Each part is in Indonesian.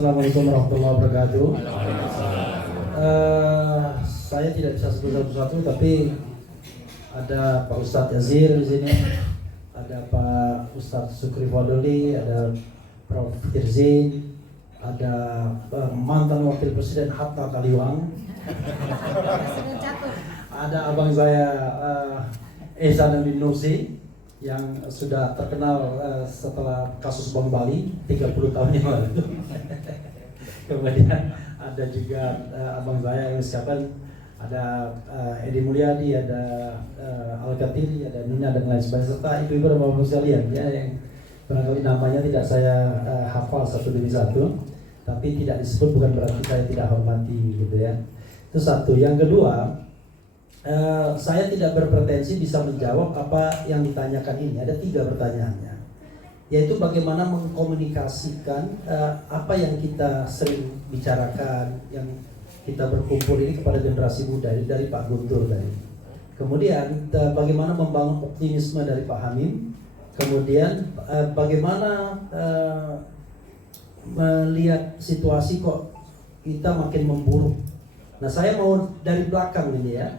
Assalamualaikum warahmatullahi wabarakatuh. Saya tidak bisa sebut satu-satu, tapi ada Pak Ustadz Yazir di sini, ada Pak Ustadz Sukri Fadli, ada Prof. Irzin, ada mantan Wakil Presiden Hatta Kaliwang, ada abang saya Ehsan Amin Nursi yang sudah terkenal setelah kasus bom Bali 30 tahun yang lalu. Kemudian ada juga abang saya yang siapkan, ada Edi Mulyadi, ada Al-Katiri, ada Nina dan lain sebagainya, serta ibu-ibu dan bapak sekalian ya, yang barangkali namanya tidak saya hafal satu demi satu, tapi tidak disebut bukan berarti saya tidak hormati gitu ya. Itu satu. Yang kedua, saya tidak berpretensi bisa menjawab apa yang ditanyakan ini. Ada 3 pertanyaannya, yaitu bagaimana mengkomunikasikan apa yang kita sering bicarakan, yang kita berkumpul ini kepada generasi muda dari Pak Guntur tadi. Kemudian bagaimana membangun optimisme dari Pak Hamim. Kemudian bagaimana melihat situasi kok kita makin memburuk. Nah, saya mau dari belakang ini ya.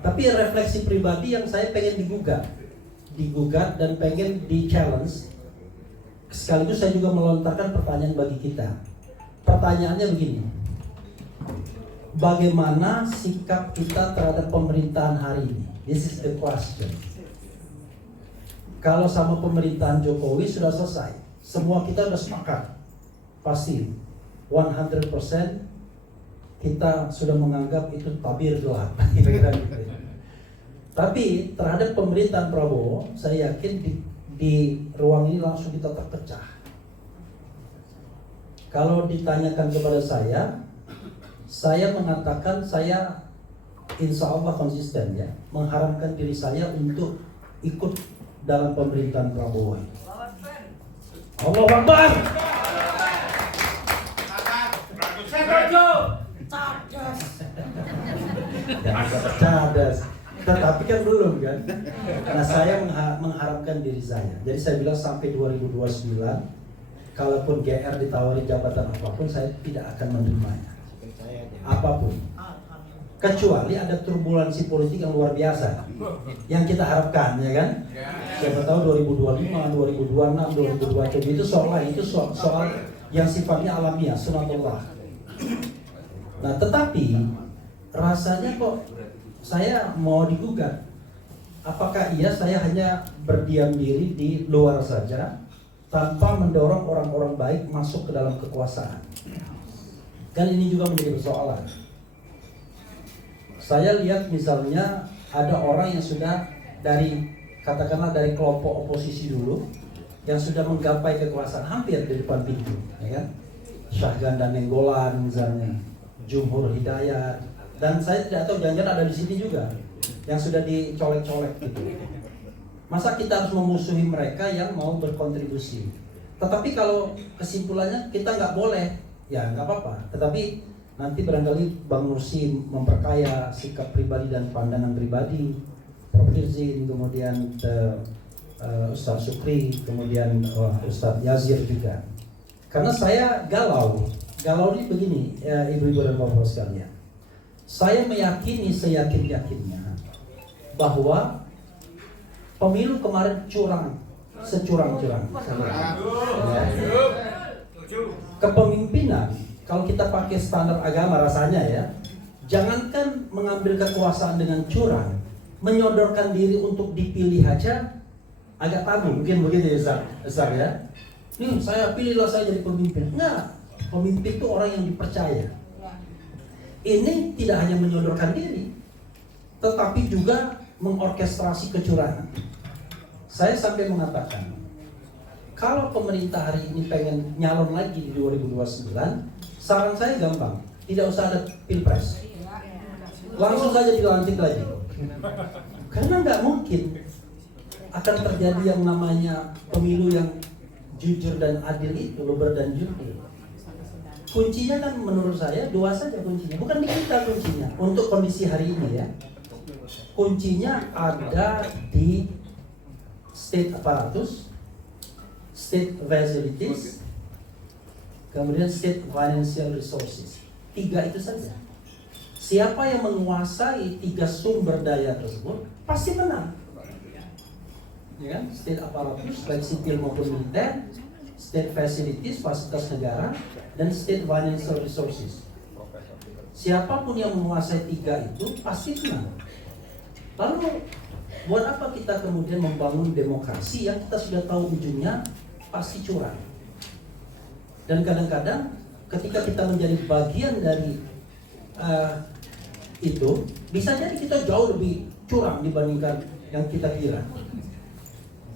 Tapi refleksi pribadi yang saya pengen digugat dan pengen di-challenge. Sekaligus saya juga melontarkan pertanyaan bagi kita. Pertanyaannya begini. Bagaimana sikap kita terhadap pemerintahan hari ini? This is the question. Kalau sama pemerintahan Jokowi sudah selesai, semua kita sudah sepakat, pasti 100% kita sudah menganggap itu tabir gelap. Tapi terhadap pemerintahan Prabowo, saya yakin di ruang ini langsung kita terpecah. Kalau ditanyakan kepada saya mengatakan saya insya Allah konsisten ya, mengharapkan diri saya untuk ikut dalam pemerintahan Prabowo. Allahu Akbar. Cadas. Tetapi kan belum kan. Nah, saya mengharapkan diri saya. Jadi saya bilang sampai 2029, kalaupun GR ditawari jabatan apapun, saya tidak akan menerimanya. Apapun. Kecuali ada turbulensi politik yang luar biasa yang kita harapkan, ya kan? Siapa tahu 2025, 2026, 2027 itu soal yang sifatnya alamiah, sunatullah. Nah, tetapi rasanya kok saya mau digugat. Apakah iya saya hanya berdiam diri di luar saja tanpa mendorong orang-orang baik masuk ke dalam kekuasaan? Kan ini juga menjadi persoalan. Saya lihat misalnya ada orang yang sudah katakanlah dari kelompok oposisi dulu yang sudah menggapai kekuasaan hampir di depan pintu, ya kan? Syahganda Nenggolan misalnya, Jumhur Hidayat, dan saya tidak tahu jangan-jangan ada di sini juga yang sudah dicolek-colek gitu. Masa kita harus memusuhi mereka yang mau berkontribusi? Tetapi kalau kesimpulannya kita nggak boleh, ya nggak apa-apa. Tetapi nanti barangkali Bang Nursi memperkaya sikap pribadi dan pandangan pribadi, Prof. Irzin, kemudian Ustadz Sukri, kemudian Ustadz Yazir juga. Karena saya galau ini begini, ibu-ibu dan bapak sekalian. Saya meyakini seyakin-yakinnya bahwa pemilu kemarin securang-curang. Kepemimpinan, kalau kita pakai standar agama rasanya ya, jangankan mengambil kekuasaan dengan curang, menyodorkan diri untuk dipilih aja agak tabu, mungkin begitu ya Ustaz ya. Nih saya pilihlah saya jadi pemimpin. Enggak, pemimpin itu orang yang dipercaya. Ini tidak hanya menyodorkan diri, tetapi juga mengorkestrasi kecurangan. Saya sampai mengatakan, kalau pemerintah hari ini pengen nyalon lagi di 2029, saran saya gampang, tidak usah ada pilpres, langsung saja dilantik lagi. Karena nggak mungkin akan terjadi yang namanya pemilu yang jujur dan adil itu, luber dan jurdil. Kuncinya kan menurut saya 2 saja kuncinya, bukan di kita kuncinya untuk kondisi hari ini ya. Kuncinya ada di state apparatus, state facilities, kemudian state financial resources. 3 itu saja. Siapa yang menguasai 3 sumber daya tersebut pasti menang. Ya kan? State apparatus, baik sipil maupun militer, state facilities, fasilitas negara, dan state financial resources. Siapapun yang menguasai 3 itu pasti menang. Lalu buat apa kita kemudian membangun demokrasi yang kita sudah tahu ujungnya pasti curang? Dan kadang-kadang ketika kita menjadi bagian dari itu, bisa jadi kita jauh lebih curang dibandingkan yang kita kira,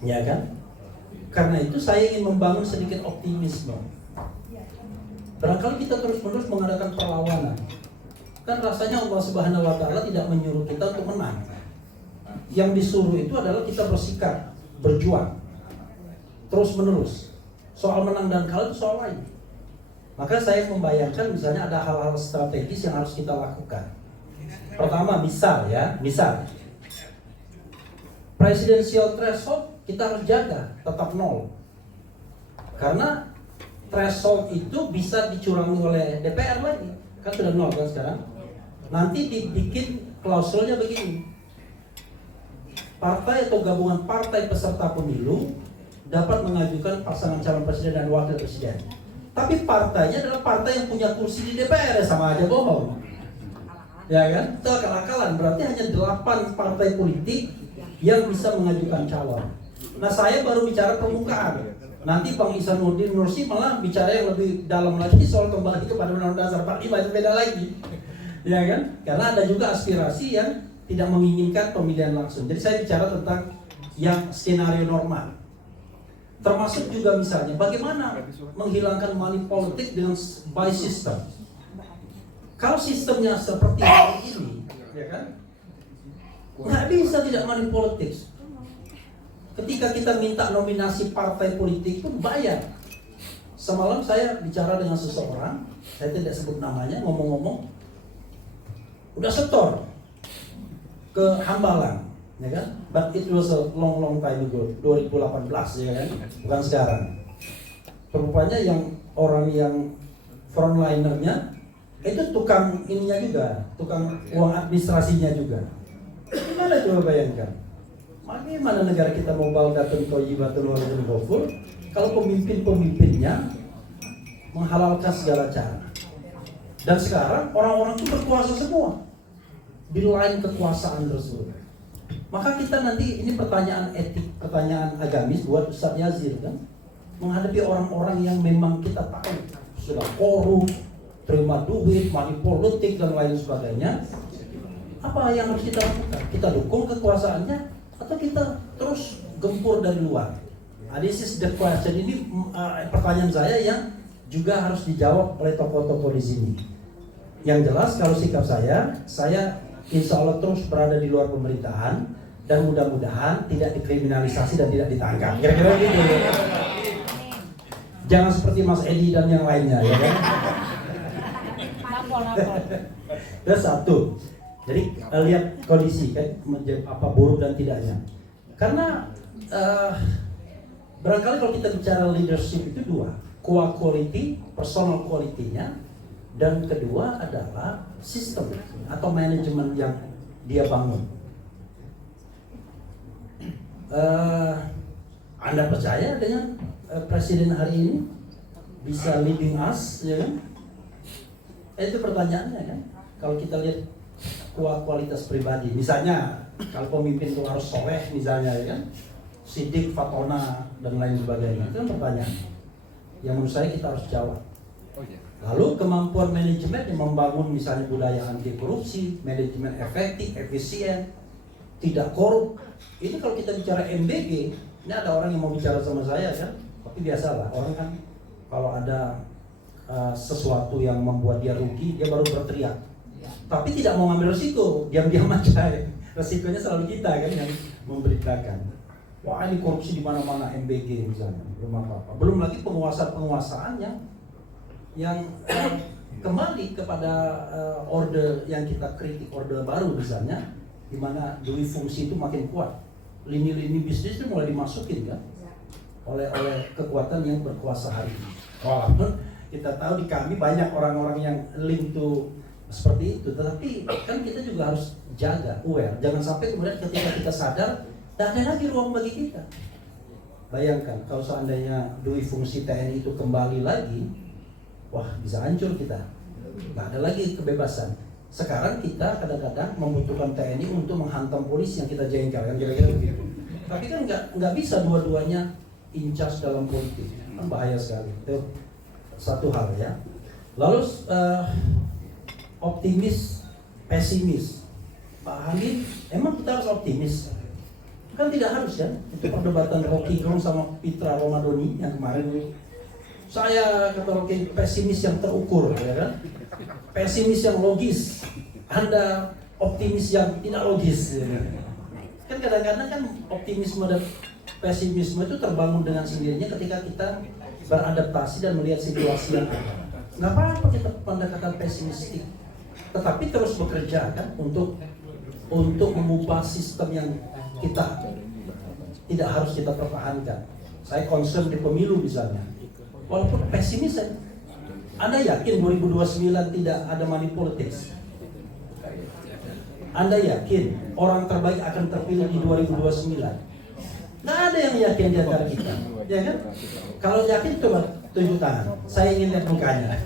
ya kan? Karena itu saya ingin membangun sedikit optimisme. Barangkali kita terus-menerus mengadakan perlawanan, kan rasanya Allah Subhanahu Wa Taala tidak menyuruh kita untuk menang. Yang disuruh itu adalah kita bersikap, berjuang, terus-menerus. Soal menang dan kalah itu soal lain. Maka saya membayangkan misalnya ada hal-hal strategis yang harus kita lakukan. Pertama, misal presidensial threshold kita harus jaga tetap 0. Karena threshold itu bisa dicurangi oleh DPR lagi. Kan sudah 0 kan sekarang. Nanti dibikin klausulnya begini. Partai atau gabungan partai peserta pemilu dapat mengajukan pasangan calon presiden dan wakil presiden. Tapi partainya adalah partai yang punya kursi di DPR, sama aja bohong. Ya kan? Itu akal-akalan. Berarti hanya 8 partai politik yang bisa mengajukan calon. Nah, saya baru bicara permukaan. Nanti Bang Ihsanuddin Nursi malah bicara yang lebih dalam lagi soal kembali kepada Undang-Undang Dasar 45, itu beda lagi. Ya kan? Karena ada juga aspirasi yang tidak menginginkan pemilihan langsung. Jadi saya bicara tentang yang skenario normal. Termasuk juga misalnya bagaimana menghilangkan money politik dengan by system. Kalau sistemnya seperti hari ini, ya kan, nggak bisa tidak money politics. Ketika kita minta nominasi partai politik pun bayar. Semalam saya bicara dengan seseorang, saya tidak sebut namanya, ngomong-ngomong, udah setor ke Hambalang, ya kan? But it was a long time ago, 2018, ya kan? Bukan sekarang. Rupanya yang orang yang frontlinernya itu tukang ininya juga, tukang uang administrasinya juga. Gimana coba bayangkan? Bagaimana negara kita mau baldatun thayyibatun wa rizqun ghafur kalau pemimpin-pemimpinnya menghalalkan segala cara. Dan sekarang orang-orang itu berkuasa semua di lain kekuasaan tersebut. Maka kita nanti, ini pertanyaan etik, pertanyaan agamis buat Ustaz Yazir kan, menghadapi orang-orang yang memang kita tahu sudah korup, terima duit, money politik dan lain sebagainya. Apa yang harus kita lakukan? Kita dukung kekuasaannya atau kita terus gempur dari luar? This is the question. Ini pertanyaan saya yang juga harus dijawab oleh tokoh-tokoh di sini. Yang jelas kalau sikap saya insya Allah terus berada di luar pemerintahan dan mudah-mudahan tidak dikriminalisasi dan tidak ditangkap. Kira-kira gitu. Jangan seperti Mas Edi dan yang lainnya, ya kan? Terus satu, jadi lihat kondisi kan apa buruk dan tidaknya. Karena barangkali kalau kita bicara leadership itu 2, quality, personal quality-nya, dan kedua adalah sistem atau manajemen yang dia bangun. Anda percaya dengan presiden hari ini bisa leading us, ya kan? Itu pertanyaannya kan. Kalau kita lihat kualitas pribadi, misalnya kalau pemimpin itu harus soleh misalnya, ya kan, Sidik, Fatona dan lain sebagainya, itu kan pertanyaan yang menurut saya kita harus jawab. Lalu kemampuan manajemen yang membangun misalnya budaya anti korupsi, manajemen efektif, efisien, tidak korup. Ini kalau kita bicara MBG, ini ada orang yang mau bicara sama saya kan, tapi biasalah orang kan kalau ada sesuatu yang membuat dia rugi, dia baru berteriak. Tapi tidak mau ngambil resiko, diam-diam aja. Resikonya selalu kita kan yang memberitakan. Wah, ini korupsi di mana-mana, MBG misalnya, belum apa-apa. Belum lagi penguasaan yang kembali kepada orde yang kita kritik, orde baru misalnya, di mana dui fungsi itu makin kuat. Lini-lini bisnis itu mulai dimasukin kan oleh kekuatan yang berkuasa hari ini. Walaupun Kita tahu di kami banyak orang-orang yang link to seperti itu, tetapi kan kita juga harus jaga, aware. Jangan sampai kemudian ketika kita sadar, tidak ada lagi ruang bagi kita. Bayangkan kalau seandainya dui fungsi TNI itu kembali lagi, wah bisa hancur kita. Nggak ada lagi kebebasan. Sekarang kita kadang-kadang membutuhkan TNI untuk menghantam polisi yang kita jengkel, kan kira-kira begitu. Tapi kan nggak bisa dua-duanya in charge dalam politik, kan bahaya sekali. Itu satu hal ya. Lalu optimis, pesimis. Pak Hamid, emang kita harus optimis? Kan tidak harus ya. Itu perdebatan Rocky Gerung sama Pitra Romadoni yang kemarin. Saya kata Rocky pesimis yang terukur, ya kan? Pesimis yang logis, Anda optimis yang tidak logis. Ya. Kan kadang-kadang kan optimisme dan pesimisme itu terbangun dengan sendirinya ketika kita beradaptasi dan melihat situasi yang ada. Nggak apa-apa kita pendekatan pesimistik, tetapi terus bekerja kan untuk mengubah sistem yang kita tidak harus kita pertahankan. Saya concern di pemilu misalnya, walaupun pesimis, Anda yakin 2029 tidak ada money politics? Anda yakin orang terbaik akan terpilih di 2029? Nggak ada yang yakin di antara kita, ya kan? Kalau yakin coba tunjuk tangan. Saya ingin lihat mukanya.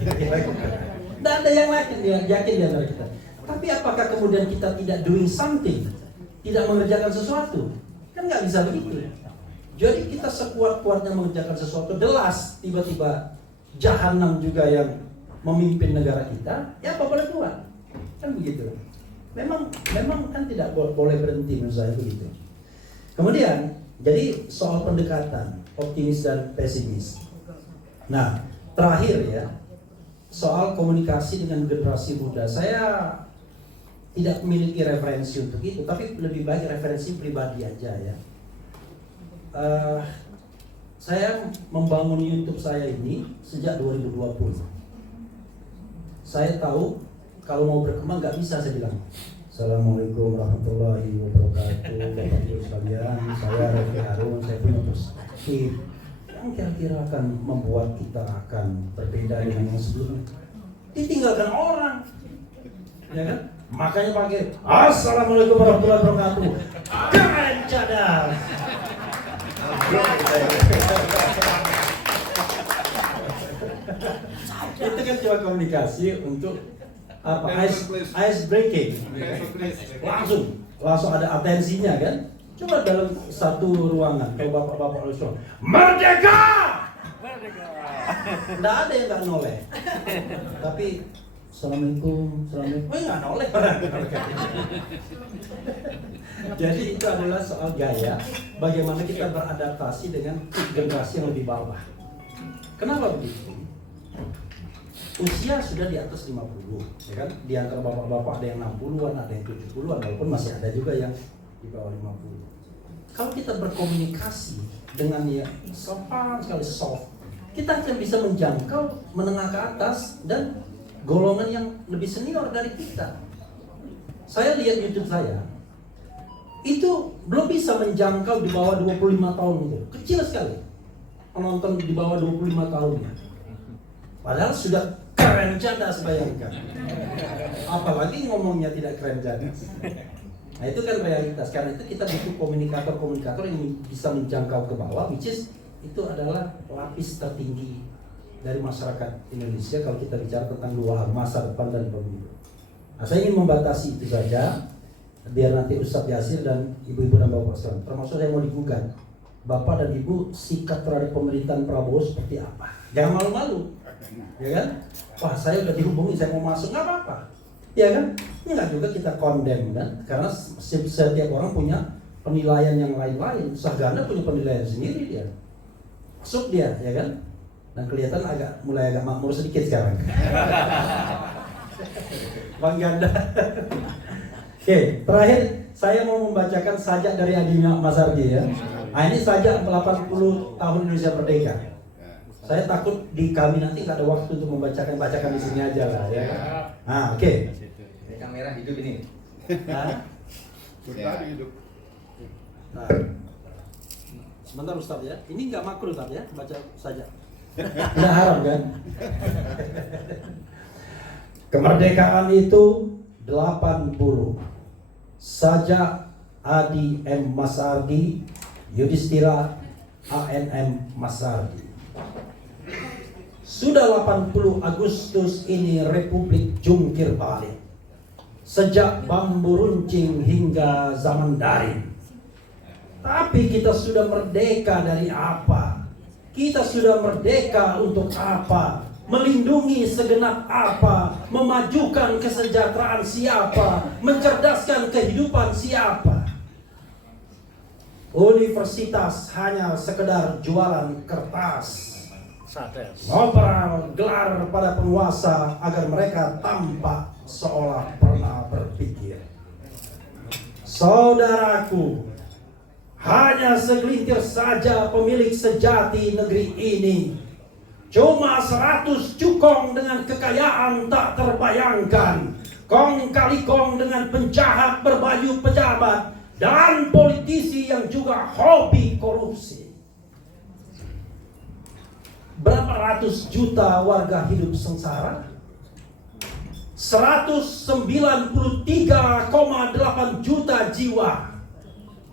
Nggak ada yang yakin di antara kita. Tapi apakah kemudian kita tidak doing something, tidak mengerjakan sesuatu? Kan nggak bisa begitu. Jadi kita sekuat-kuatnya mengerjakan sesuatu, jelas tiba-tiba Jahanam juga yang memimpin negara kita, ya apa boleh buat? Kan begitu. Memang kan tidak boleh berhenti menurut saya begitu. Kemudian, jadi soal pendekatan optimis dan pesimis. Nah, terakhir ya, soal komunikasi dengan generasi muda. Saya tidak memiliki referensi untuk itu, tapi lebih baik referensi pribadi aja ya. Saya membangun YouTube saya ini sejak 2020. Saya tahu kalau mau berkembang nggak bisa saya bilang Assalamualaikum warahmatullahi wabarakatuh, Bapak Ibu sekalian, saya Refli Harun, saya punya perspektif yang kira-kira akan membuat kita akan berbeda dengan yang sebelumnya. Ditinggalkan orang, ya kan? Makanya pakai Assalamualaikum warahmatullahi wabarakatuh. Keren cadar. Itu kan cuma komunikasi untuk apa? Ice breaking. Langsung ada atensinya kan? Coba dalam satu ruangan, kalau bapak-bapak harus merdeka. Nggak ada yang nggak noleh. Tapi Assalamualaikum, nggak noleh orang. Jadi itu adalah soal gaya, bagaimana kita beradaptasi dengan generasi yang lebih bawah. Kenapa begitu? Usia sudah di atas 50, ya kan? Di antara bapak-bapak ada yang 60-an, ada yang 70-an, walaupun masih ada juga yang di bawah 50. Kalau kita berkomunikasi dengan ya sopan sekali, soft, kita akan bisa menjangkau menengah ke atas dan golongan yang lebih senior dari kita. Saya lihat YouTube saya, itu belum bisa menjangkau di bawah 25 tahun itu. Kecil sekali penonton di bawah 25 tahunnya. Padahal sudah keren cadas, bayangkan. Apalagi ngomongnya tidak keren cadas. Nah itu kan realitas. Karena itu kita butuh komunikator-komunikator yang bisa menjangkau ke bawah, which is itu adalah lapis tertinggi dari masyarakat Indonesia kalau kita bicara tentang dua hal, masa depan dan pemilu. Nah, saya ingin membatasi itu saja, biar nanti Ustadz Yasir dan ibu-ibu dan bapak sekalian, termasuk saya mau digugat, bapak dan ibu sikap terhadap pemerintahan Prabowo seperti apa? Jangan malu-malu, ya kan? Wah saya udah dihubungi, saya mau masuk, nggak apa-apa, ya kan? Enggak juga kita condemn kan? Karena setiap orang punya penilaian yang lain-lain. Saganda punya penilaian sendiri dia, masuk dia, ya kan? Dan kelihatan mulai agak makmur sedikit sekarang. Bang Ganda. Oke, terakhir saya mau membacakan sajak dari Adinya Mas Ardi ya. Nah, ini sajak 80 tahun Indonesia Merdeka. Saya takut di kami nanti nggak ada waktu untuk bacakan di sini aja lah ya. Nah, oke. Kamera hidup ini. Nah, hidup. nah. Sebentar Ustadz ya. Ini nggak makro Ustadz ya, baca saja. Tidak haram kan? Kemerdekaan itu 80. Sajak Adi M. Masardi, Yudhistira ANM Masardi. Sudah 80 Agustus ini Republik jungkir balik. Sejak bambu runcing hingga zaman daring. Tapi kita sudah merdeka dari apa? Kita sudah merdeka untuk apa? Melindungi segenap apa? Memajukan kesejahteraan siapa? Mencerdaskan kehidupan siapa? Universitas hanya sekedar jualan kertas. Ngobrol gelar pada penguasa agar mereka tampak seolah pernah berpikir. Saudaraku, hanya segelintir saja pemilik sejati negeri ini. Cuma 100 cukong dengan kekayaan tak terbayangkan, kong kali kong dengan penjahat berbaju pejabat, dan politisi yang juga hobi korupsi. Berapa ratus juta warga hidup sengsara? 193,8 juta jiwa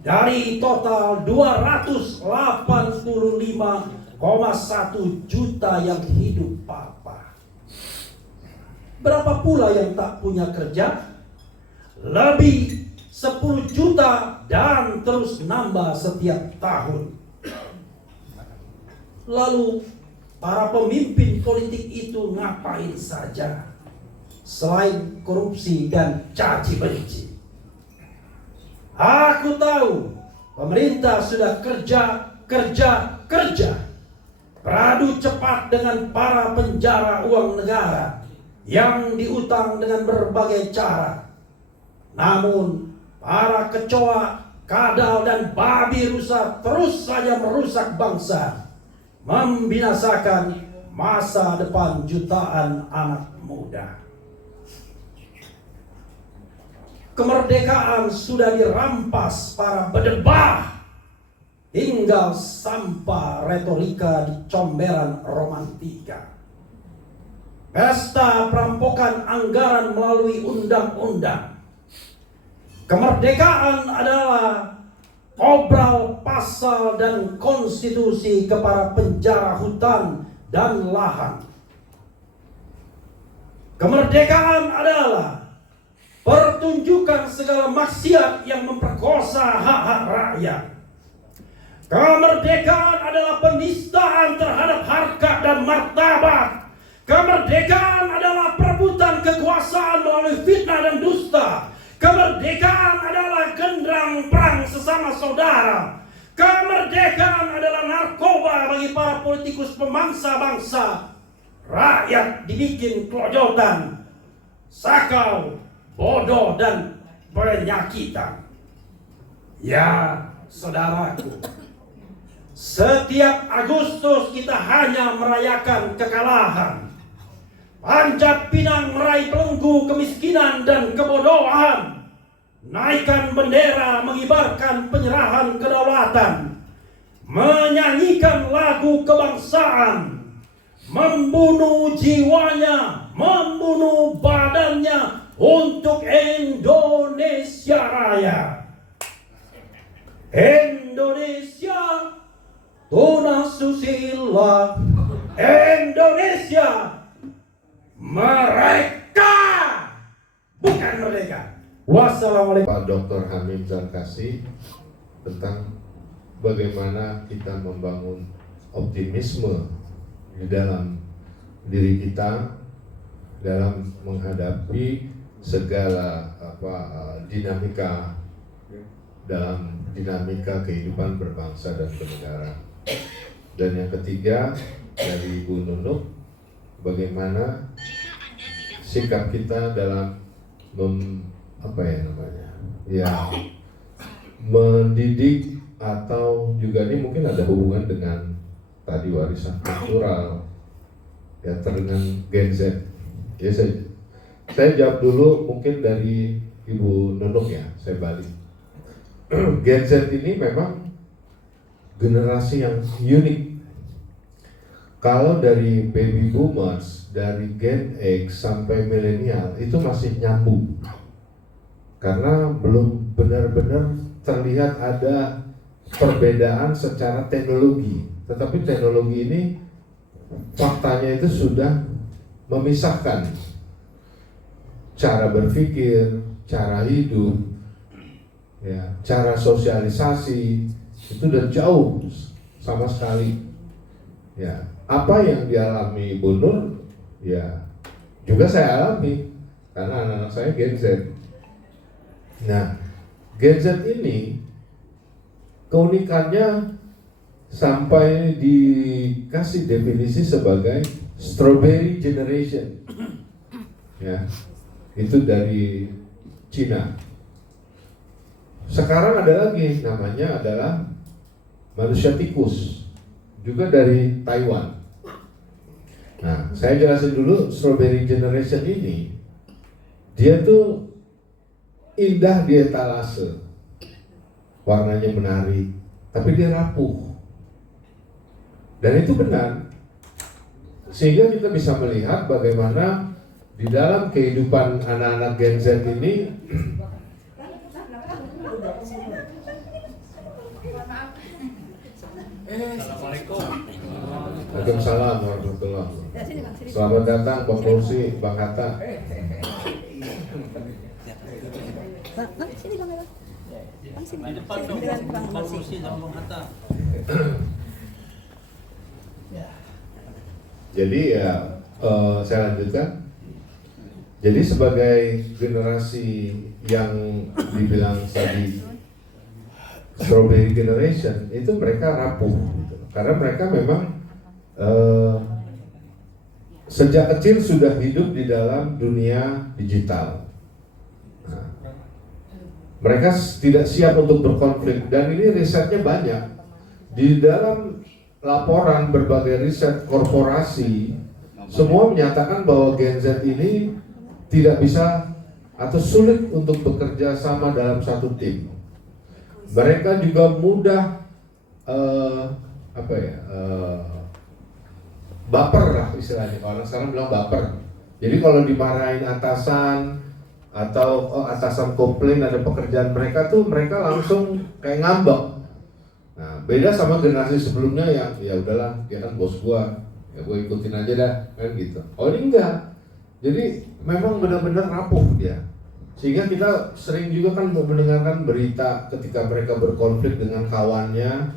dari total 285,1 juta yang hidup papa. Berapa pula yang tak punya kerja? Lebih 10 juta dan terus nambah setiap tahun. Lalu para pemimpin politik itu ngapain saja selain korupsi dan caci benci? Aku tahu pemerintah sudah kerja. Beradu cepat dengan para penjara uang negara yang diutang dengan berbagai cara. Namun para kecoa, kadal dan babi rusa terus saja merusak bangsa, membinasakan masa depan jutaan anak muda. Kemerdekaan sudah dirampas para bedebah. Tinggal sampah retorika di comberan romantika. Pesta perampokan anggaran melalui undang-undang. Kemerdekaan adalah obral pasal dan konstitusi kepada penjara hutan dan lahan. Kemerdekaan adalah pertunjukan segala maksiat yang memperkosa hak-hak rakyat. Kemerdekaan adalah penistaan terhadap harkat dan martabat. Kemerdekaan adalah perebutan kekuasaan melalui fitnah dan dusta. Kemerdekaan adalah genderang perang sesama saudara. Kemerdekaan adalah narkoba bagi para politikus pemangsa bangsa. Rakyat dibikin kelojotan, sakau, bodoh dan penyakitan. Ya, saudaraku, setiap Agustus kita hanya merayakan kekalahan. Panjat Pinang meraih belenggu kemiskinan dan kebodohan. Naikkan bendera mengibarkan penyerahan kedaulatan. Menyanyikan lagu kebangsaan. Membunuh jiwanya, membunuh badannya untuk Indonesia Raya. Indonesia tunasusila, Indonesia mereka bukan merdeka. Wassalamualaikum. Pak Dr. Hamid Zarkasi tentang bagaimana kita membangun optimisme di dalam diri kita dalam menghadapi segala dinamika dalam dinamika kehidupan berbangsa dan bernegara. Dan yang ketiga dari Bu Nunuk, bagaimana sikap kita dalam mendidik atau juga ini mungkin ada hubungan dengan tadi warisan kultural ya dengan Gen Z. Ya, saya jawab dulu mungkin dari Ibu Nunuk ya, saya balik. Gen Z ini memang generasi yang unik. kalau dari baby boomers, dari Gen X sampai milenial itu masih nyambung. Karena belum benar-benar terlihat ada perbedaan secara teknologi. Tetapi teknologi ini faktanya itu sudah memisahkan cara berpikir, cara hidup, ya, cara sosialisasi itu udah jauh sama sekali. Ya, apa yang dialami Bu Nur, ya juga saya alami karena anak-anak saya Gen Z. Nah, Gen Z ini keunikannya sampai dikasih definisi sebagai strawberry generation. Ya, itu dari Cina. Sekarang ada lagi namanya adalah manusia tikus, juga dari Taiwan. Nah, saya jelasin dulu strawberry generation ini. Dia tuh indah di etalase, warnanya menarik, tapi dia rapuh. Dan itu benar. Sehingga kita bisa melihat bagaimana di dalam kehidupan anak-anak Gen Z ini Waalaikumsalam warahmatullahi wabarakatuh. Selamat datang Pak Kursi, Bang Hatta. Sini Bang Hatta. Sini. Di depan dong, Bang Kursi sama Bang Hatta. Jadi ya, saya lanjutkan. Jadi sebagai generasi yang dibilang tadi strawberry generation, itu mereka rapuh gitu. Karena mereka memang sejak kecil sudah hidup di dalam dunia digital. Nah, mereka tidak siap untuk berkonflik, dan ini risetnya banyak. Di dalam laporan berbagai riset korporasi, semua menyatakan bahwa Gen Z ini tidak bisa atau sulit untuk bekerja sama dalam satu tim. Mereka juga mudah baper lah istilahnya. Orang sekarang bilang baper. Jadi kalau dimarahin atasan atau atasan komplain ada pekerjaan mereka tuh, mereka langsung kayak ngambek. Nah, beda sama generasi sebelumnya yang ya udahlah, dia kan bos gua, ya gua ikutin aja dah, kan gitu. Oh ini enggak. Jadi memang benar-benar rapuh dia. Sehingga kita sering juga kan mendengarkan berita ketika mereka berkonflik dengan kawannya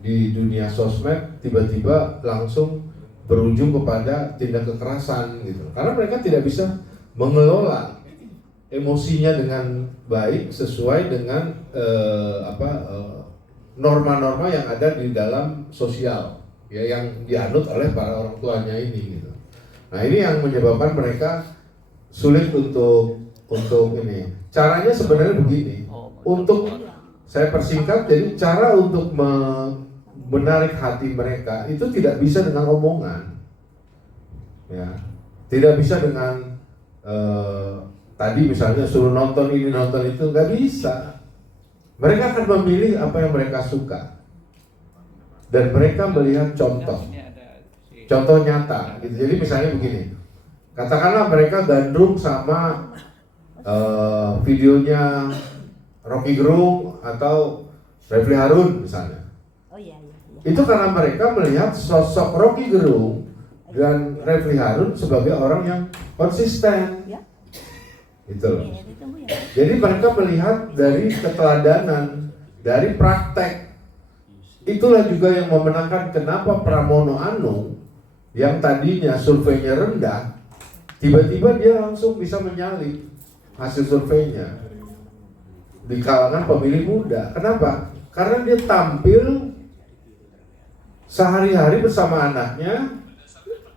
di dunia sosmed, tiba-tiba langsung berujung kepada tindak kekerasan gitu. Karena mereka tidak bisa mengelola emosinya dengan baik sesuai dengan norma-norma yang ada di dalam sosial, ya, yang dianut oleh para orang tuanya ini gitu. Nah, ini yang menyebabkan mereka sulit untuk ini. Caranya sebenarnya begini. Untuk saya persingkat, jadi cara untuk menarik hati mereka itu tidak bisa dengan omongan. Ya. Tidak bisa dengan tadi misalnya suruh nonton ini nonton itu, nggak bisa. Mereka akan memilih apa yang mereka suka, dan mereka melihat contoh nyata gitu. Jadi misalnya begini, katakanlah mereka gandrung sama videonya Rocky Gerung atau Refly Harun misalnya. Oh iya. Itu karena mereka melihat sosok Rocky Gerung dan Refly Harun sebagai orang yang konsisten. Ya. Gitu loh. Jadi mereka melihat dari keteladanan, dari praktek. Itulah juga yang memenangkan kenapa Pramono Anung yang tadinya surveinya rendah, tiba-tiba dia langsung bisa menyalip hasil surveinya di kalangan pemilih muda. Kenapa? Karena dia tampil sehari-hari bersama anaknya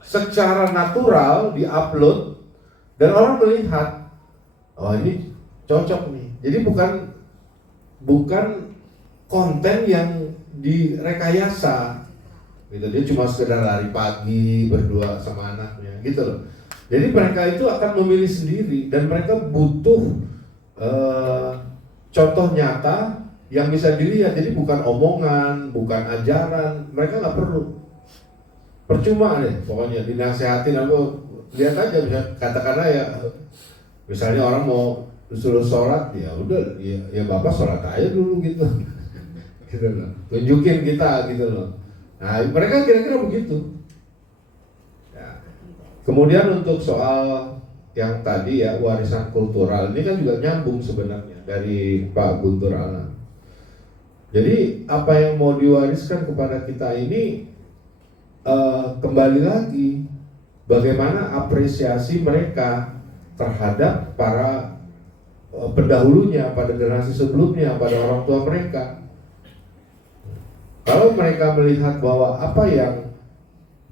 secara natural, di-upload, dan orang melihat, oh ini cocok nih. Jadi bukan konten yang direkayasa gitu. Dia cuma sekedar lari pagi berdua sama anaknya gitu loh. Jadi mereka itu akan memilih sendiri, dan mereka butuh contoh nyata yang bisa dilihat. Jadi bukan omongan, bukan ajaran, mereka nggak perlu. percuma deh pokoknya dinasehatin apa, lihat aja bisa katakanlah ya, misalnya orang mau disuruh sholat, ya udah ya bapak sholat aja dulu gitu gitu loh, tunjukin kita gitu loh. Nah mereka kira-kira begitu ya. Kemudian untuk soal yang tadi ya warisan kultural, ini kan juga nyambung sebenarnya dari Pak Guntur Alam. Jadi apa yang mau diwariskan kepada kita ini kembali lagi bagaimana apresiasi mereka terhadap para pendahulunya, pada generasi sebelumnya, pada orang tua mereka. Kalau mereka melihat bahwa apa yang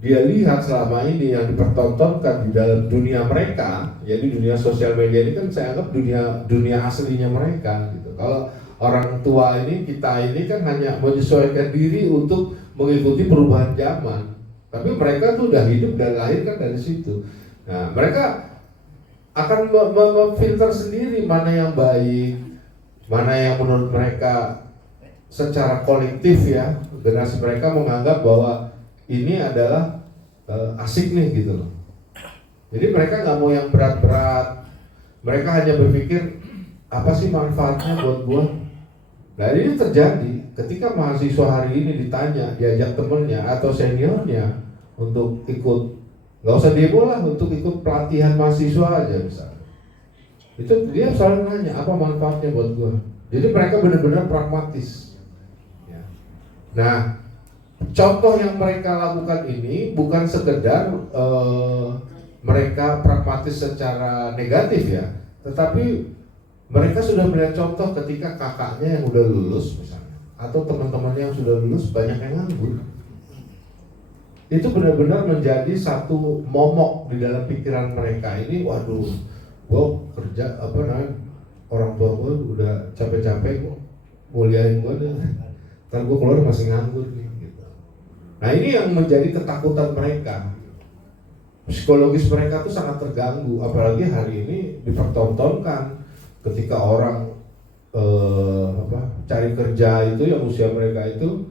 dia lihat selama ini yang dipertontonkan di dalam dunia mereka, jadi dunia sosial media ini kan saya anggap dunia aslinya mereka gitu. Kalau orang tua ini, kita ini kan hanya menyesuaikan diri untuk mengikuti perubahan zaman. Tapi mereka tuh udah hidup dan lahir kan dari situ. Nah, mereka akan memfilter sendiri mana yang baik, mana yang menurut mereka secara kolektif ya, generasi mereka menganggap bahwa ini adalah asik nih gitu loh. Jadi mereka nggak mau yang berat-berat. Mereka hanya berpikir apa sih manfaatnya buat gua. Nah ini terjadi ketika mahasiswa hari ini ditanya, diajak temennya atau seniornya untuk ikut, nggak usah demo lah, untuk ikut pelatihan mahasiswa aja misalnya, itu dia selalu nanya apa manfaatnya buat gua. Jadi mereka benar-benar pragmatis ya. Nah contoh yang mereka lakukan ini bukan sekedar mereka pragmatis secara negatif ya, tetapi mereka sudah melihat contoh ketika kakaknya yang udah lulus misalnya, atau teman-temannya yang sudah lulus banyak yang nganggur. Itu benar-benar menjadi satu momok di dalam pikiran mereka ini. Waduh, gue kerja orang tua gue udah capek-capek kok muliain gue, ntar gue keluar masih nganggur nih gitu. Nah ini yang menjadi ketakutan mereka. Psikologis mereka tuh sangat terganggu, apalagi hari ini dipertontonkan ketika orang cari kerja itu yang usia mereka itu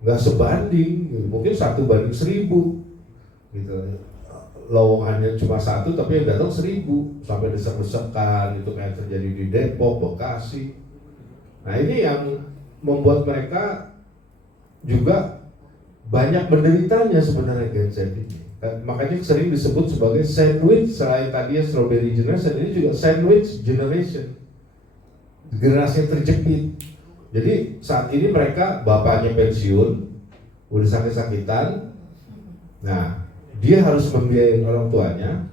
nggak sebanding, gitu. Mungkin 1:1000 gitu. Lowongannya cuma 1 tapi yang datang 1000, sampai desek-desekan itu kayak terjadi di Depok, Bekasi. Nah ini yang membuat mereka juga banyak menderitanya sebenarnya Gen Z ini. Makanya sering disebut sebagai sandwich, selain tadi ya strawberry generation, ini juga sandwich generation, generasi yang terjepit. Jadi saat ini mereka bapaknya pensiun, udah sakit-sakitan, nah dia harus membiayai orang tuanya,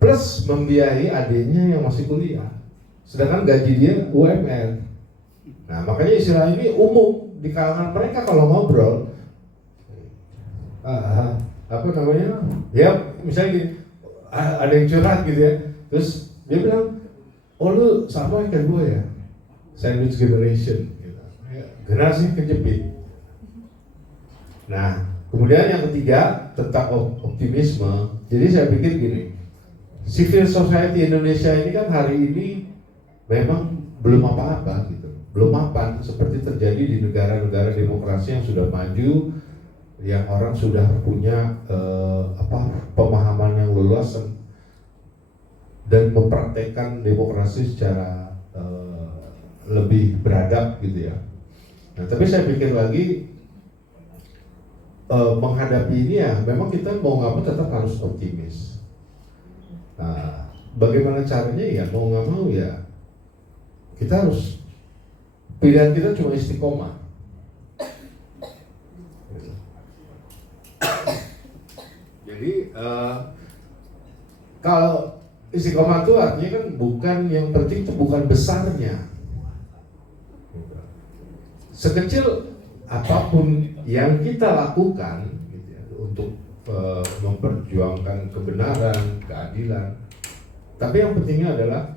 plus membiayai adiknya yang masih kuliah, sedangkan gaji dia UMR. Nah makanya istilah ini umum di kalangan mereka kalau ngobrol. Apa namanya? Ya misalnya gini, ada yang curhat gitu ya, terus dia bilang, oh lu sama kayak gue ya, sandwich generation, gitu. Generasi kejepit. Nah kemudian yang ketiga tentang optimisme. Jadi saya pikir gini, civil society Indonesia ini kan hari ini memang belum apa-apa gitu, belum mapan seperti terjadi di negara-negara demokrasi yang sudah maju, yang orang sudah punya pemahaman yang luas dan mempraktekkan demokrasi secara lebih beradab gitu ya. Nah, tapi saya pikir lagi menghadapi ini ya, memang kita mau nggak mau tetap harus optimis. Nah, bagaimana caranya ya, mau nggak mau ya kita harus, pilihan kita cuma istiqomah. Jadi kalau istiqomah itu artinya kan bukan, yang penting itu bukan besarnya. Sekecil apapun yang kita lakukan gitu ya, untuk memperjuangkan kebenaran, keadilan. Tapi yang pentingnya adalah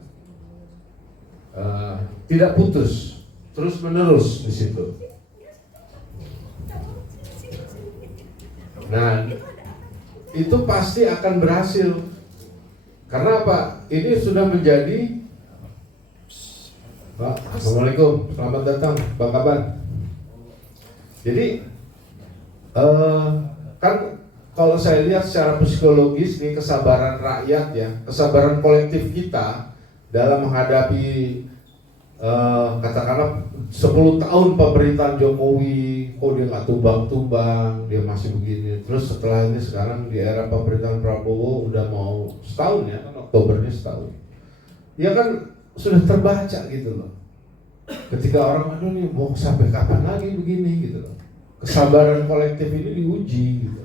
tidak putus, terus menerus di situ. Nah, itu pasti akan berhasil. Karena apa? Ini sudah menjadi, Pak, Assalamualaikum, selamat datang, Bang Kaban. Jadi kan kalau saya lihat secara psikologis nih, kesabaran rakyat ya, kesabaran kolektif kita dalam menghadapi katakanlah 10 tahun pemerintahan Jokowi, kok dia nggak tumbang-tumbang, dia masih begini. Terus setelah ini sekarang di era pemerintahan Prabowo udah mau setahun ya, kan Oktobernya setahun. Ya kan sudah terbaca gitu loh. Ketika orang, aduh nih mau sampai kapan lagi begini gitu loh. Kesabaran kolektif ini diuji gitu.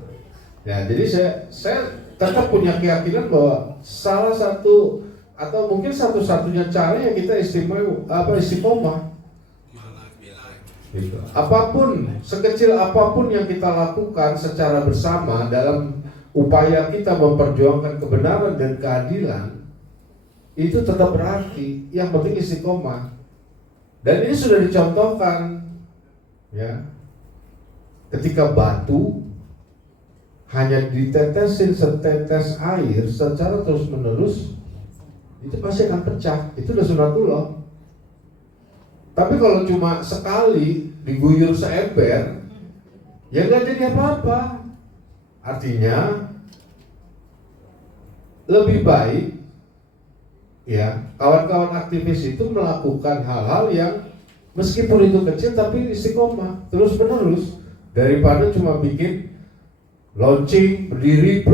Ya, jadi saya tetap punya keyakinan bahwa salah satu atau mungkin satu-satunya cara yang kita istiqomah. Gitu. Apapun, sekecil apapun yang kita lakukan secara bersama dalam upaya kita memperjuangkan kebenaran dan keadilan, itu tetap berarti. Yang penting istiqomah. Dan ini sudah dicontohkan, ya. Ketika batu hanya ditetesin setetes air secara terus-menerus, itu pasti akan pecah. Itu udah sunatullah. Tapi kalau cuma sekali diguyur seember, ya nggak jadi apa-apa. Artinya lebih baik ya kawan-kawan aktivis itu melakukan hal-hal yang meskipun itu kecil tapi istiqomah terus-menerus, daripada cuma bikin launching berdiri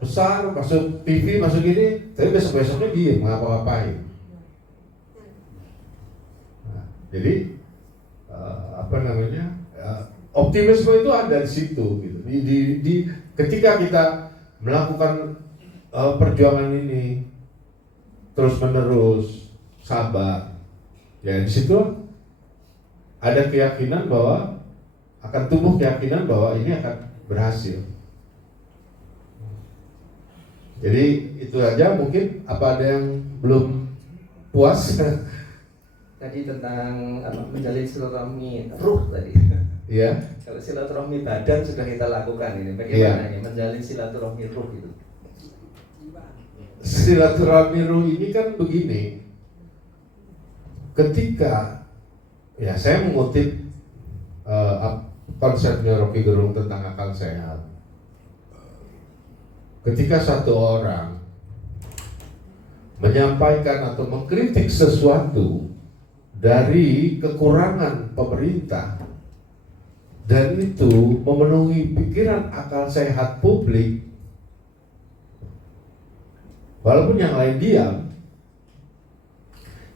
besar masuk TV masuk ini tapi besok-besoknya diem ngapa-ngapain. Nah, jadi optimisme itu ada di situ gitu. Ketika kita melakukan perjuangan ini terus-menerus sabar, ya di situ ada keyakinan bahwa akan tumbuh keyakinan bahwa ini akan berhasil. Jadi itu aja, mungkin apa ada yang belum puas? Tadi tentang menjalin silaturahmi ruh tadi. Iya. Kalau silaturahmi badan sudah kita lakukan ini, bagaimana ini menjalin silaturahmi ruh itu? Silaturahmi ruh ini kan begini. Ketika ya saya mengutip konsepnya Rocky Gerung tentang akal sehat. Ketika satu orang menyampaikan atau mengkritik sesuatu dari kekurangan pemerintah dan itu memenuhi pikiran akal sehat publik, walaupun yang lain diam,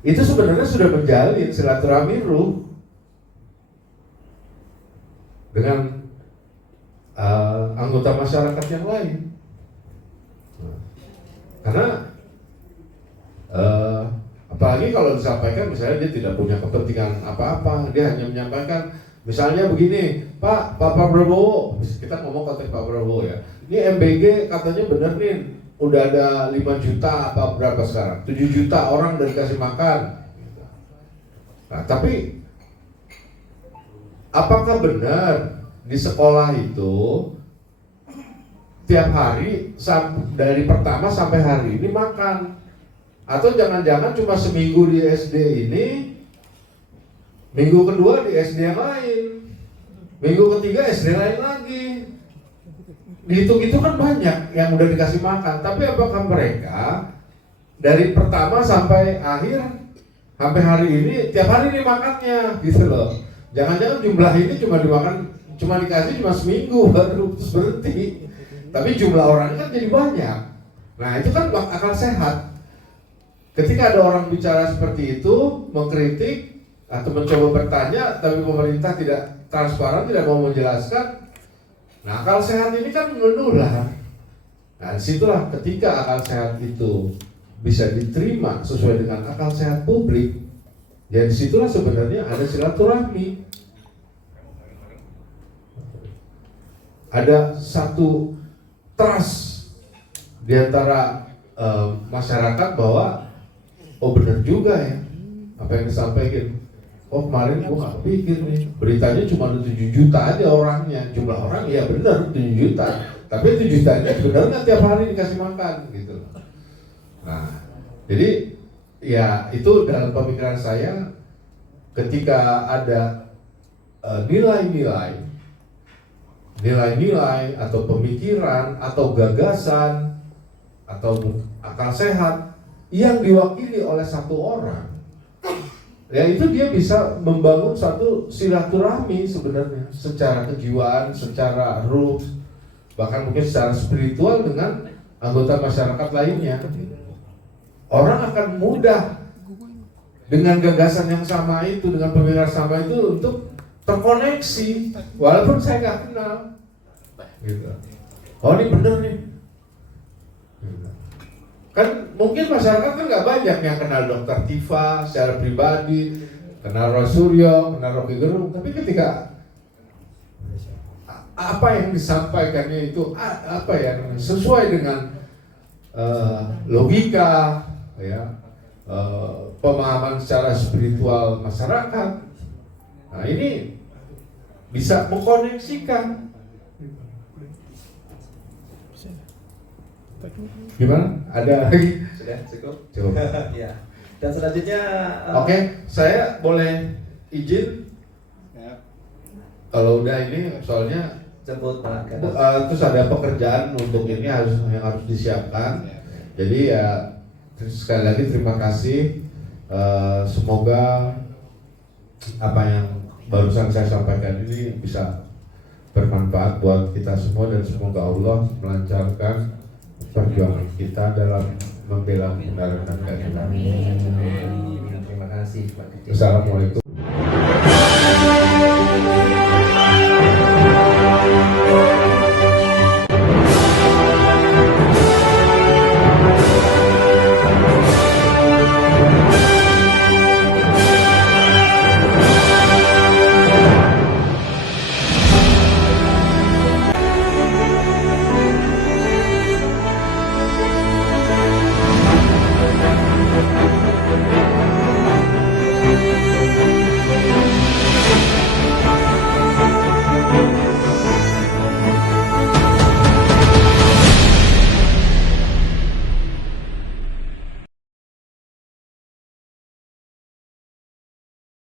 itu sebenarnya sudah menjalin silaturahmi ruh dengan anggota masyarakat yang lain. Karena apalagi kalau disampaikan misalnya dia tidak punya kepentingan apa-apa, dia hanya menyampaikan misalnya begini, Pak Prabowo, kita ngomong konteks Pak Prabowo ya, ini MBG katanya benar nih, udah ada 5 juta apa berapa sekarang, 7 juta orang udah dikasih makan. Nah, tapi apakah benar di sekolah itu tiap hari dari pertama sampai hari ini makan? Atau jangan-jangan cuma seminggu di SD ini, minggu kedua di SD yang lain, minggu ketiga SD lain lagi. Dihitung-hitung kan banyak yang udah dikasih makan. Tapi apakah mereka dari pertama sampai akhir, sampai hari ini, tiap hari ini makannya gitu loh. Jangan-jangan jumlah ini cuma dikasih seminggu baru terus berhenti. Tapi jumlah orang kan jadi banyak. Nah itu kan akal sehat. Ketika ada orang bicara seperti itu, mengkritik atau mencoba bertanya, tapi pemerintah tidak transparan, tidak mau menjelaskan, nah akal sehat ini kan menular. Nah disitulah ketika akal sehat itu bisa diterima sesuai dengan akal sehat publik, ya disitulah sebenarnya ada silaturahmi. Ada satu trust di antara masyarakat bahwa oh benar juga ya apa yang disampaikan. Oh kemarin gua nggak pikir nih, beritanya cuma 7 juta aja orangnya, jumlah orang ya benar 7 juta, tapi 7 jutanya benar nggak tiap hari dikasih makan gitu. Nah jadi ya itu dalam pemikiran saya ketika ada nilai-nilai nilai-nilai atau pemikiran atau gagasan atau akal sehat yang diwakili oleh satu orang, ya itu dia bisa membangun satu silaturahmi sebenarnya secara kejiwaan, secara ruh, bahkan mungkin secara spiritual dengan anggota masyarakat lainnya. Orang akan mudah dengan gagasan yang sama itu, dengan pemikiran sama itu untuk terkoneksi, walaupun saya nggak kenal. Gitu. Oh ini bener nih. Gitu. Kan mungkin masyarakat kan nggak banyak yang kenal Dr. Tifa secara pribadi, kenal Roy Suryo, kenal Rocky Gerung, tapi ketika apa yang disampaikannya itu apa yang sesuai dengan logika, ya, pemahaman secara spiritual masyarakat, nah ini bisa mengkoneksikan. Gimana? Ada lagi? Sudah cukup? Cukup. Ya. Dan selanjutnya Oke, saya boleh izin Ya. kalau udah ini soalnya jemput Pak Gatot. terus ada pekerjaan untuk ini yang harus disiapkan. Jadi ya sekali lagi terima kasih. Semoga apa yang barusan saya sampaikan ini bisa bermanfaat buat kita semua dan semoga Allah melancarkan perjuangan kita dalam membela kebenaran dan keadilan. Terima kasih Pak Didi. Assalamualaikum.